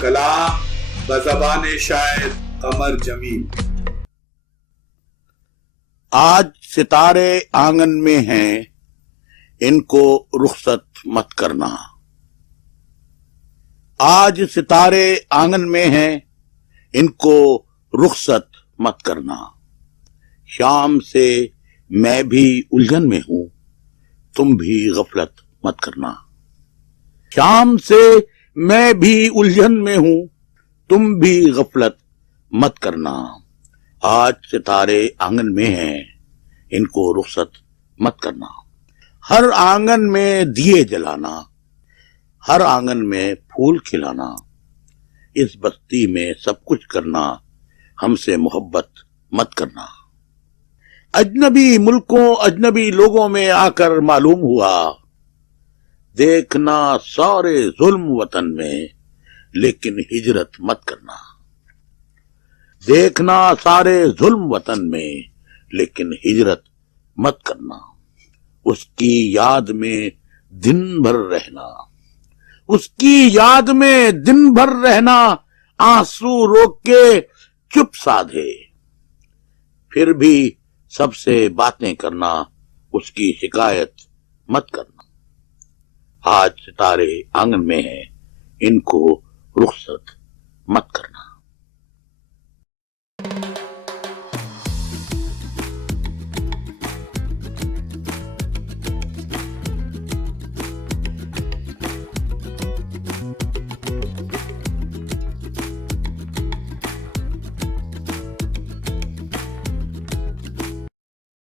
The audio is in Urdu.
کلام بزبان شاعر قمر جمیل۔ آج ستارے آنگن میں ہیں، ان کو رخصت مت کرنا۔ آج ستارے آنگن میں ہیں، ان کو رخصت مت کرنا۔ شام سے میں بھی الجھن میں ہوں، تم بھی غفلت مت کرنا۔ شام سے میں بھی الجھن میں ہوں، تم بھی غفلت مت کرنا۔ آج ستارے آنگن میں ہیں، ان کو رخصت مت کرنا۔ ہر آنگن میں دیے جلانا، ہر آنگن میں پھول کھلانا، اس بستی میں سب کچھ کرنا، ہم سے محبت مت کرنا۔ اجنبی ملکوں اجنبی لوگوں میں آ کر معلوم ہوا، دیکھنا سارے ظلم وطن میں، لیکن ہجرت مت کرنا۔ دیکھنا سارے ظلم وطن میں، لیکن ہجرت مت کرنا۔ اس کی یاد میں دن بھر رہنا، اس کی یاد میں دن بھر رہنا، آنسو روک کے چپ سادھے، پھر بھی سب سے باتیں کرنا، اس کی شکایت مت کرنا۔ آج ستارے آنگن میں ہیں، ان کو رخصت مت کرنا۔